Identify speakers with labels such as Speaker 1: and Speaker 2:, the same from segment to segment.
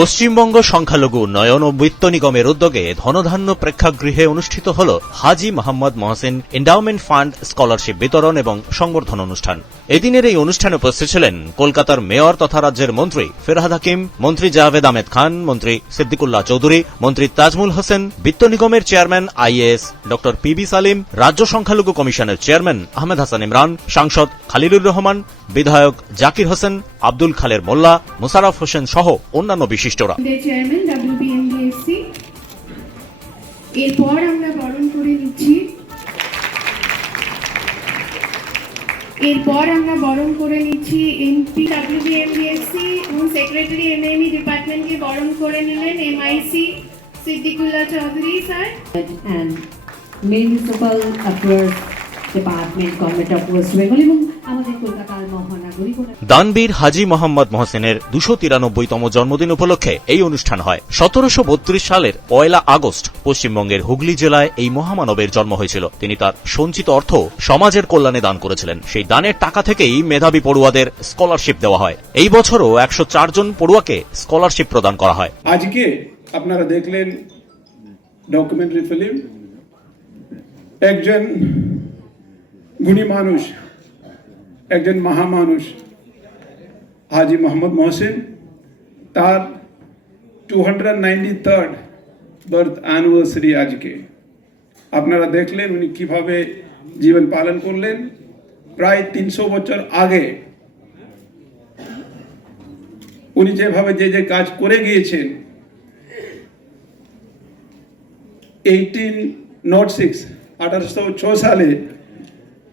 Speaker 1: পশ্চিমবঙ্গ সংখ্যালঘু উন্নয়ন ও বৃত্ত নিগমের উদ্যোগে ধনধান্য প্রেক্ষাগৃহে অনুষ্ঠিত হল Haji Mohammad Mohsin endowment fund scholarship বিতরণ এবং সংবর্ধন অনুষ্ঠান। এদিনের এই অনুষ্ঠানে উপস্থিত ছিলেন কলকাতার মেয়র তথা রাজ্যের মন্ত্রী ফেরহাদ হাকিম, মন্ত্রী জাভেদ আহমেদ খান, মন্ত্রী সিদ্দিকুল্লাহ চৌধুরী, মন্ত্রী তাজমুল হোসেন, বিত্ত নিগমের chairman IAS Dr PB Salim, রাজ্য সংখ্যালঘু কমিশনের চেয়ারম্যান আহমেদ হাসান ইমরান, সাংসদ খালিলুর রহমান, বিধায়ক জাকির হোসেন আব্দুল খালের মোল্লা মুসারফ হোসেন সহ অন্যান্য বিশিষ্টরা।
Speaker 2: এরপর আমরা বরণ করে নিচ্ছি। এরপর আমরা বরণ করে নিচ্ছি এমপি ডাব্লিউবিএমডিএসসি এবং সেক্রেটারি এমএমই ডিপার্টমেন্টকে বরণ করে নিলেন MIC Siddiqullah Chowdhury sir
Speaker 3: and Municipal Affairs Department, Government of West Bengal এবং
Speaker 1: দানবীর হাজি মোহাম্মদ মহসিনের দুশো তিরানব্বইতম জন্মদিন উপলক্ষে এই অনুষ্ঠান হয়। সতেরোশো বত্রিশ সালের পয়লা আগস্ট পশ্চিমবঙ্গের হুগলি জেলায় এই মহামানবের জন্ম হয়েছিল। তিনি তার সঞ্চিত অর্থ সমাজের কল্যাণে দান করেছিলেন। সেই দানের টাকা থেকেই মেধাবী পড়ুয়াদের স্কলারশিপ দেওয়া হয়। এই বছরও একশো জন পড়ুয়াকে স্কলারশিপ প্রদান করা হয়।
Speaker 4: আজকে আপনারা দেখলেন ডকুমেন্টারি ফিল্ম একজন গুণী মানুষ একজন মহামানুষ, হাজি মোহাম্মদ মহসিন, তার two hundred ninety third birth anniversary আজকে। আপনারা দেখলেন উনি কীভাবে জীবন পালন করলেন। প্রায় তিনশো বছর আগে উনি যেভাবে যে যে কাজ করে গিয়েছেন এইটিন নট সিক্স আঠারোশো ছ সালে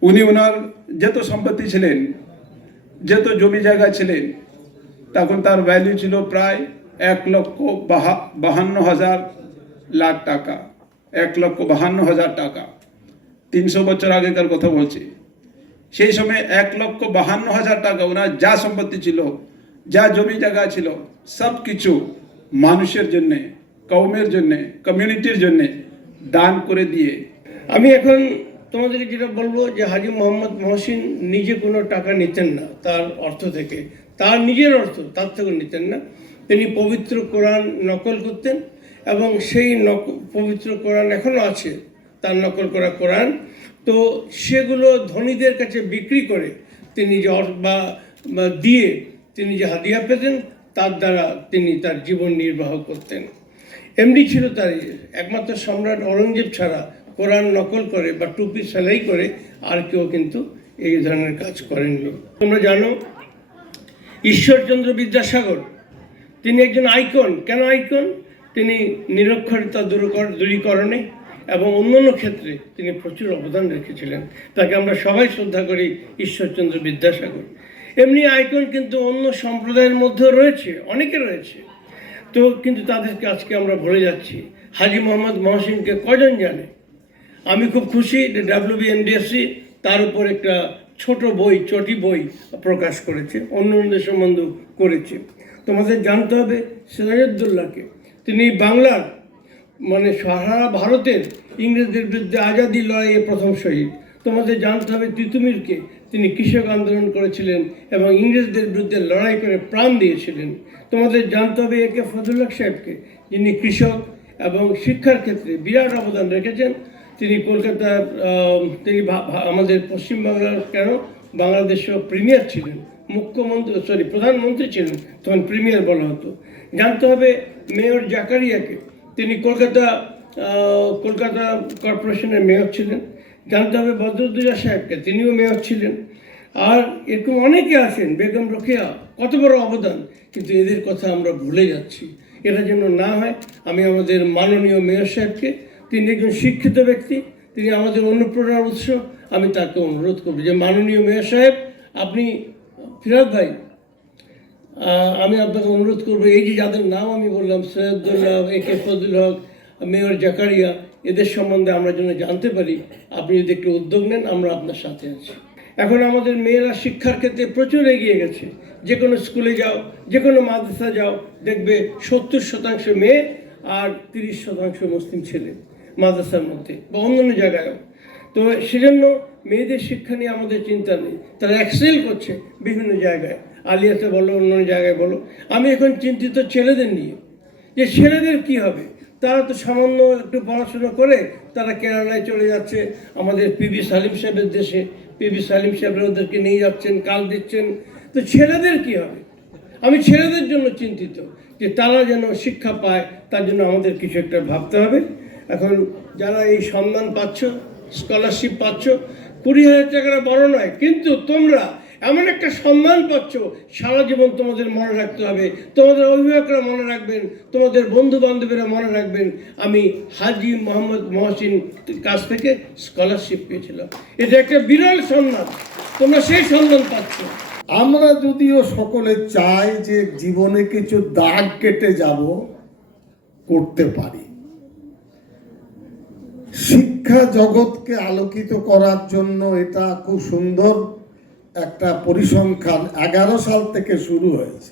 Speaker 4: উনি ওনার যত সম্পত্তি ছিলেন, যত জমি জায়গা ছিলেন, তখন তার ভ্যালু ছিল প্রায় এক লক্ষ বাহা, বাহান্ন হাজার লাখ টাকা। এক লক্ষ বাহান্ন হাজার টাকা। তিনশো বছর আগেকার কথা বলছি। সেই সময় এক লক্ষ বাহান্ন হাজার টাকা ওনার যা সম্পত্তি ছিল, যা জমি জায়গা ছিল, সব কিছু মানুষের জন্যে কৌমের জন্যে কমিউনিটির জন্যে দান করে দিয়ে।
Speaker 5: আমি এখন তোমাদেরকে যেটা বলব যে হাজি মোহাম্মদ মহসিন নিজে কোনো টাকা নিতেন না, তার অর্থ থেকে। তার নিজের অর্থ, তার থেকে নিতেন না। তিনি পবিত্র কোরআন নকল করতেন এবং সেই নক, পবিত্র কোরআন এখনও আছে, তার নকল করা কোরআন। তো সেগুলো ধনীদের কাছে বিক্রি করে তিনি যে বা দিয়ে তিনি যে হাদিয়া পেতেন, তার দ্বারা তিনি তার জীবন নির্বাহ করতেন। এমনি ছিল তার, একমাত্র সম্রাট অরঙ্গজেব ছাড়া কোরআন নকল করে বা টুপি সেলাই করে, আর কেউ কিন্তু এই ধরনের কাজ করেননি তোমরা জানো, ঈশ্বরচন্দ্র বিদ্যাসাগর, তিনি একজন আইকন। কেন আইকন? তিনি নিরক্ষরতা দূরকর দূরীকরণে এবং অন্যান্য ক্ষেত্রে তিনি প্রচুর অবদান রেখেছিলেন। তাকে আমরা সবাই শ্রদ্ধা করি, ঈশ্বরচন্দ্র বিদ্যাসাগর। এমনি আইকন কিন্তু অন্য সম্প্রদায়ের মধ্যেও রয়েছে, অনেকে রয়েছে। তো কিন্তু তাদেরকে আজকে আমরা ভুলে যাচ্ছি, হাজি মোহাম্মদ মহসিনকে কজন জানে? আমি খুব খুশি ডাব্লিউবিএনডিএসসি তার উপর একটা ছোট বই, চটি বই প্রকাশ করেছে অন্য অন্য সম্বন্ধ করেছে। তোমাদের জানতে হবে সিরাজউদ্দৌলাকে তিনি বাংলার মানে সারা ভারতের ইংরেজদের বিরুদ্ধে আজাদি লড়াইয়ে প্রথম শহীদ। তোমাদের জানতে হবে তিতুমিরকে তিনি কৃষক আন্দোলন করেছিলেন এবং ইংরেজদের বিরুদ্ধে লড়াই করে প্রাণ দিয়েছিলেন। তোমাদের জানতে হবে একে ফজলুল্লাহ সাহেবকে, যিনি কৃষক এবং শিক্ষার ক্ষেত্রে বিরাট অবদান রেখেছেন। তিনি কলকাতার তিনি আমাদের পশ্চিমবাংলার কেন বাংলাদেশেও প্রিমিয়ার ছিলেন? মুখ্যমন্ত্রী সরি প্রধানমন্ত্রী ছিলেন, তখন প্রিমিয়ার বলা হতো। জানতে হবে মেয়র জাকারিয়াকে। তিনি কলকাতা কলকাতা কর্পোরেশনের মেয়র ছিলেন। জানতে হবে বদরুদ্দোজা সাহেবকে, তিনিও মেয়র ছিলেন। আর এরকম অনেকে আছেন, বেগম রোকেয়া, কত বড় অবদান, কিন্তু এদের কথা আমরা ভুলে যাচ্ছি। এটা যেন না হয়, আমি আমাদের মাননীয় মেয়র সাহেবকে তিনি একজন শিক্ষিত ব্যক্তি, তিনি আমাদের অনুপ্রেরণার উৎস, আমি তাকে অনুরোধ করব। যে মাননীয় মেয়র সাহেব, আপনি ফিরাদ ভাই আমি আপনাকে অনুরোধ করব, এই যে যাদের নাম আমি বললাম, Syedullah, A K Fazal Haque, mayor Zakaria, এদের সম্বন্ধে আমরা যেন জানতে পারি, আপনি যদি একটু উদ্যোগ নেন, আমরা আপনার সাথে আছি। এখন আমাদের মেয়েরা শিক্ষার ক্ষেত্রে প্রচুর এগিয়ে গেছে। যে কোনো স্কুলে যাও, যে কোনো মাদ্রাসা যাও, দেখবে সত্তর শতাংশ মেয়ে আর তিরিশ শতাংশ মুসলিম ছেলে। মাদ্রাসার মধ্যে বা অন্যান্য জায়গায়ও। তো সেজন্য মেয়েদের শিক্ষা নিয়ে আমাদের চিন্তা নেই। তারা এক্সেল করছে বিভিন্ন জায়গায়। আলিয়াতে বলো অন্য অন্য জায়গায় বলো। আমি এখন চিন্তিত ছেলেদের নিয়ে। যে ছেলেদের কি হবে? তারা তো সামান্য একটু পড়াশোনা করে তারা কেরালায় চলে যাচ্ছে। আমাদের পিবি সালিম সাহেবের দেশে। পিবি সালিম সাহেবের ওদেরকে নিয়ে যাচ্ছেন, কাল দিচ্ছেন। তো ছেলেদের কি হবে? আমি ছেলেদের জন্য চিন্তিত যে তারা যেন শিক্ষা পায়, তার জন্য আমাদের কিছু একটা ভাবতে হবে। এখন যারা এই সম্মান পাচ্ছ স্কলারশিপ পাচ্ছ, কুড়ি হাজার টাকাটা বড় নয়, কিন্তু তোমরা এমন একটা সম্মান পাচ্ছ, সারা জীবন তোমাদের মনে রাখতে হবে, তোমাদের অভিভাবকরা মনে রাখবেন, তোমাদের বন্ধু বান্ধবীরা মনে রাখবেন, আমি হাজি মোহাম্মদ মহসিন কাছ থেকে স্কলারশিপ পেয়েছিলাম। এটা একটা বিরল সম্মান, তোমরা সেই সম্মান পাচ্ছ।
Speaker 6: আমরা যদিও সকলে চাই যে জীবনে কিছু দাগ কেটে যাব, করতে পারি। শিক্ষা জগৎকে আলোকিত করার জন্য এটা খুব সুন্দর একটা পরিসংখ্যান এগারো সাল থেকে শুরু হয়েছে।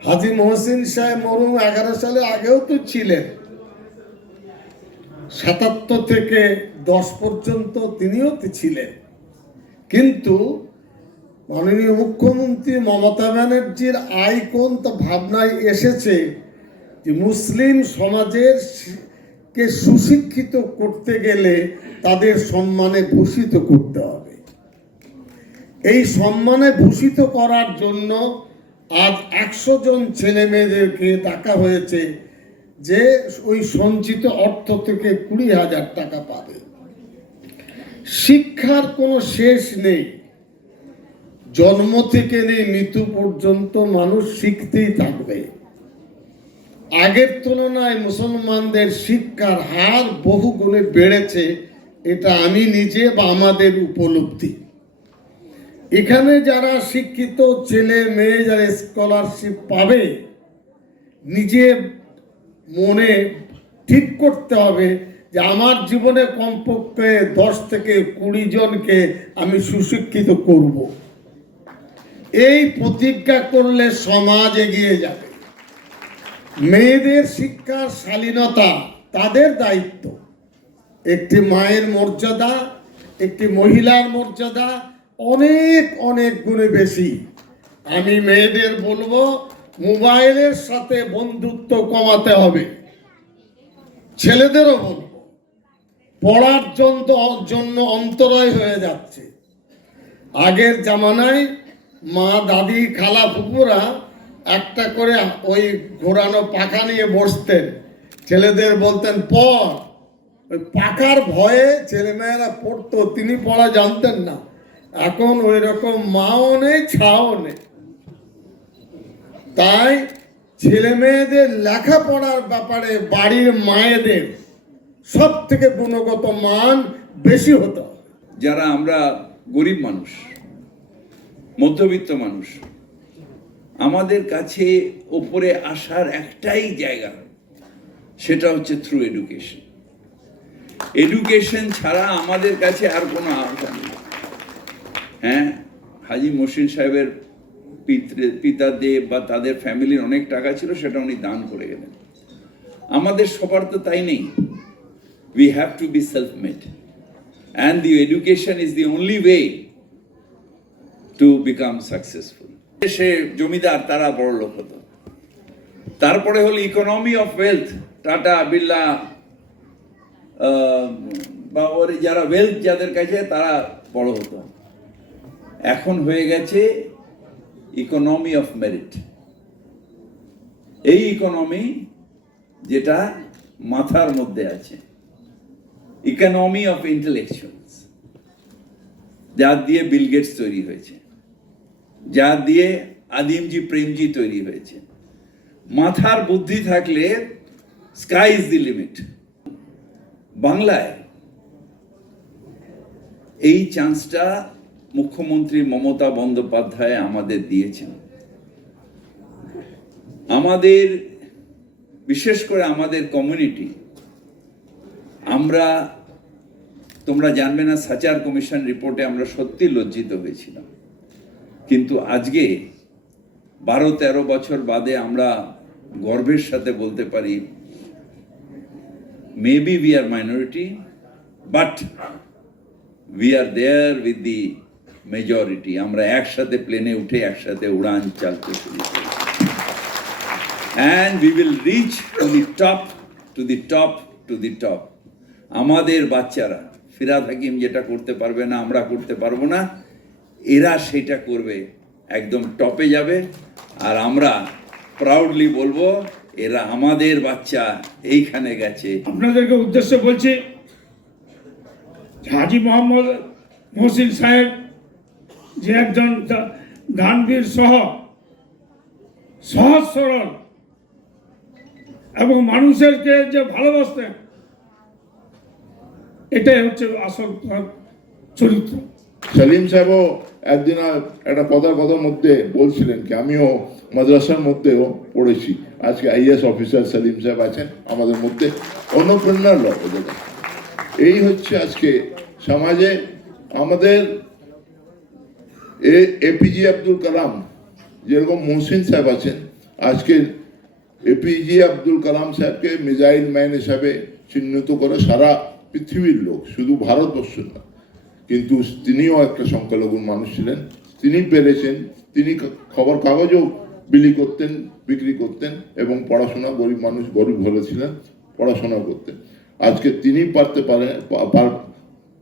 Speaker 6: হাজি মহসিন সাহেব মরুম এগারো সালে আগেও তো ছিলেন। সাতাত্তর থেকে দশ পর্যন্ত তিনিও তো ছিলেন। কিন্তু মাননীয় মুখ্যমন্ত্রী মমতা ব্যানার্জির আইকন তো ভাবনায় এসেছে যে মুসলিম সমাজের কে সুশিক্ষিত করতে গেলে তাদের সম্মানে ভূষিত করতে হবে। এই সম্মানে ভূষিত করার জন্য আজ একশো জন ছেলে মেয়েদেরকে ডাকা হয়েছে যে ওই সঞ্চিত অর্থ থেকে কুড়ি হাজার টাকা পাবে। শিক্ষার কোনো শেষ নেই। জন্ম থেকে নেই মৃত্যু পর্যন্ত মানুষ শিখতেই থাকবে। আগের তুলনায় মুসলমানদের শিক্ষার হার বহু গুণে বেড়েছে, এটা আমি নিজে বা আমাদের উপলব্ধি। এখানে যারা শিক্ষিত ছেলে মেয়ে যারা স্কলারশিপ পাবে, নিজে মনে ঠিক করতে হবে যে আমার জীবনে কমপক্ষে দশ থেকে কুড়ি জনকে আমি সুশিক্ষিত করব। এই প্রতিজ্ঞা করলে সমাজ এগিয়ে যাবে। মেয়েদের শিক্ষার শালীনতা তাদের দায়িত্ব। একটি মায়ের মর্যাদা, একটি মহিলার মর্যাদা অনেক অনেক গুণে বেশি। আমি মেয়েদের বলব, মোবাইলের সাথে বন্ধুত্ব কমাতে হবে। ছেলেদেরও বলব, পড়ার জন্য অন্তরায় হয়ে যাচ্ছে। আগের জামানায় মা, দাদি, খালা ফুপুরা একটা করে ওই ঘোরানো পাখা নিয়ে বসতেন। ছেলেদের বলতেন পড় ওই পাখার ভয়ে ছেলেমেয়েরা পড়তো, তিনি পড়া জানতেন না। এখন ওই রকম মাও নেই, ছাও নেই। তাই ছেলে মেয়েদের লেখাপড়ার ব্যাপারে বাড়ির মায়েদের সব থেকে গুণগত মান বেশি হতো
Speaker 7: যারা আমরা গরিব মানুষ, মধ্যবিত্ত মানুষ আমাদের কাছে ওপরে আসার একটাই জায়গা, সেটা হচ্ছে থ্রু এডুকেশন এডুকেশন ছাড়া আমাদের কাছে আর কোনো আশা নেই। হ্যাঁ হাজি মসিন সাহেবের পিতৃ- পিতাদের বা তাদের ফ্যামিলির অনেক টাকা ছিল, সেটা উনি দান করে গেলেন। আমাদের সবার তো তাই নেই। We have to be self-made. And the education is the only way to become successful. সে জমিদার, তারা বড় লোক হতো। তারপরে হলো economy of wealth Tata, Birla বা ওর যারা ওয়েলথ যাদের কাছে, তারা বড় হতো। এখন হয়ে গেছে ইকোনমি অফ মেরিট এই ইকোনমি যেটা মাথার মধ্যে আছে। ইকোনমি অফ ইন্টেলেকচুয়ালস যার দিয়ে বিল গেটস তৈরি হয়েছে। যা দিয়ে আদিমজি প্রেমজি তৈরি হয়েছে। মাথার বুদ্ধি থাকলে স্কাই ইজ দি লিমিট বাংলায় এই চান্সটা মুখ্যমন্ত্রী মমতা বন্দ্যোপাধ্যায় আমাদের দিয়েছেন। আমাদের, বিশেষ করে আমাদের কমিউনিটি আমরা, তোমরা জানবে না, সাচার কমিশন রিপোর্টে আমরা সত্যি লজ্জিত হয়েছিলাম। কিন্তু আজকে বারো তেরো বছর বাদে আমরা গর্বের সাথে বলতে পারি maybe we are minority but we are there with the majority আমরা একসাথে প্লেনে উঠে একসাথে উড়ান চালতে শুরু করি and we will reach to the top to the top to the top আমাদের বাচ্চারা, ফিরাদ হাকিম যেটা করতে পারবে না, আমরা করতে পারব না। এরা সেটা করবে, একদম টপে যাবে। আর আমরা প্রাউডলি বলব, এরা আমাদের বাচ্চা এইখানে গেছে।
Speaker 8: আপনাদেরকে উদ্দেশ্য বলছি, হাজি মোহাম্মদ মহসিন সাহেব যে একজন দানবীর সহ সহজ সরল এবং মানুষেরকে যে ভালোবাসতেন, এটাই হচ্ছে আসল চরিত্র।
Speaker 9: সেলিম সাহেবও একদিন একটা কথার কথার মধ্যে বলছিলেন কি, আমিও মাদ্রাসার মধ্যেও পড়েছি আজকে আইএস অফিসার সেলিম সাহেব আছেন আমাদের মধ্যে অনুপ্রেরণার লোক ওদের কাছে। এই হচ্ছে আজকে সমাজে আমাদের এ এপিজে আব্দুল কালাম, যেরকম মহসিন সাহেব আছেন, আজকে এপিজে আব্দুল কালাম সাহেবকে মিজাইল ম্যান হিসাবে চিহ্নিত করে সারা পৃথিবীর লোক, শুধু ভারতবর্ষ না কিন্তু তিনিও একটা সংখ্যালঘুর মানুষ ছিলেন। তিনি পেরেছেন, তিনি খবর কাগজও বিলি করতেন, বিক্রি করতেন এবং পড়াশোনা গরিব মানুষ, গরিব হলে ছিলেন পড়াশোনা করতেন। আজকে তিনি পারতে পারে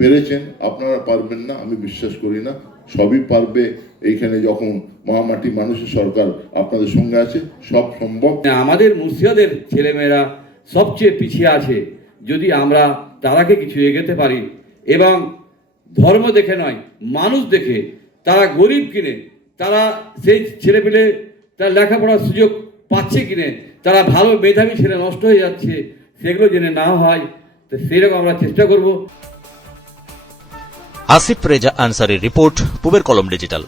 Speaker 9: পেরেছেন, আপনারা পারবেন না, আমি বিশ্বাস করি না। সবই পারবে এইখানে যখন মহামাটি মানুষের সরকার আপনাদের সঙ্গে আছে, সব সম্ভব।
Speaker 10: আমাদের মুর্শিদাদের ছেলেমেয়েরা সবচেয়ে পিছিয়ে আছে। যদি আমরা তারাকে কিছু এগোতে পারি এবং ধর্ম দেখে নয়, মানুষ দেখে। তারা গরিব কিনে, তারা সেই ছেলেপিলে, তার লেখাপড়ার সুযোগ পাচ্ছে কিনে, তারা ভালো মেধাবী ছেলে নষ্ট হয়ে যাচ্ছে, সেগুলো জেনে না হয়, তো সেরকম আমরা চেষ্টা করব।
Speaker 1: আসিফ রেজা আনসারের রিপোর্ট, পুবের কলম ডিজিটাল।